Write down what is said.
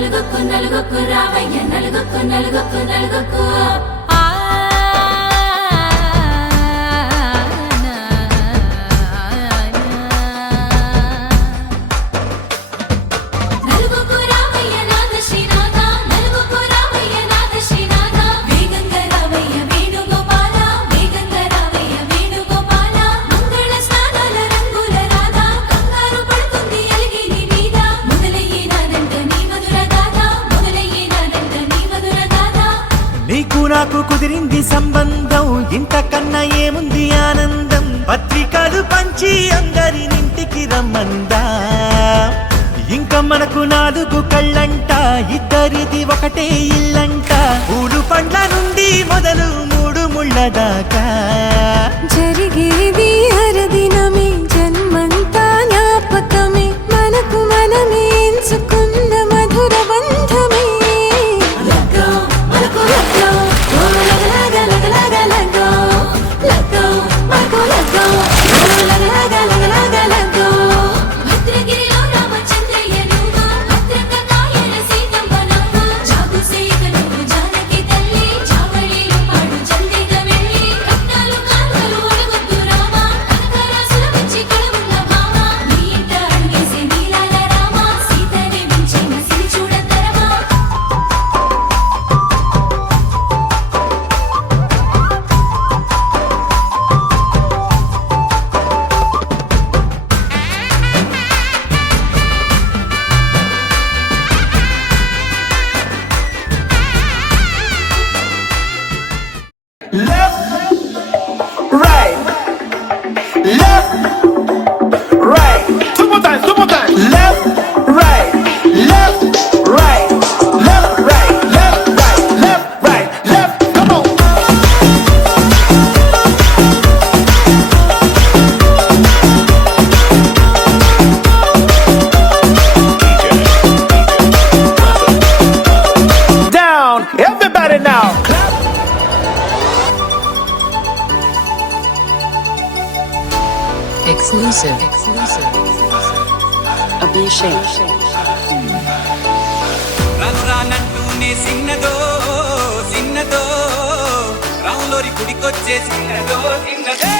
నలుగుకు రావయ్య నలుగుకు నాకు కుదిరింది సంబంధం ఇంతకన్నా ఏముంది ఆనందం పత్రికలు పంచి అందరినింటికి రమ్మందా ఇంకా మనకు 4 కళ్ళంట ఇద్దరిది ఒకటే ఇల్లంట పూలు పండ్ల నుండి మొదలు 3 ముళ్ళ దాకా జరిగేది హరదినమే జన్మంతా జ్ఞాపకమే మనకు మనమే ఎంచుకున్న మధుర బంధమే Exclusive. Abhishek. రానంటూనే సిన్నదో సిన్నదో రాములోరి గుడికొచ్చే సిన్నదో సిన్నదే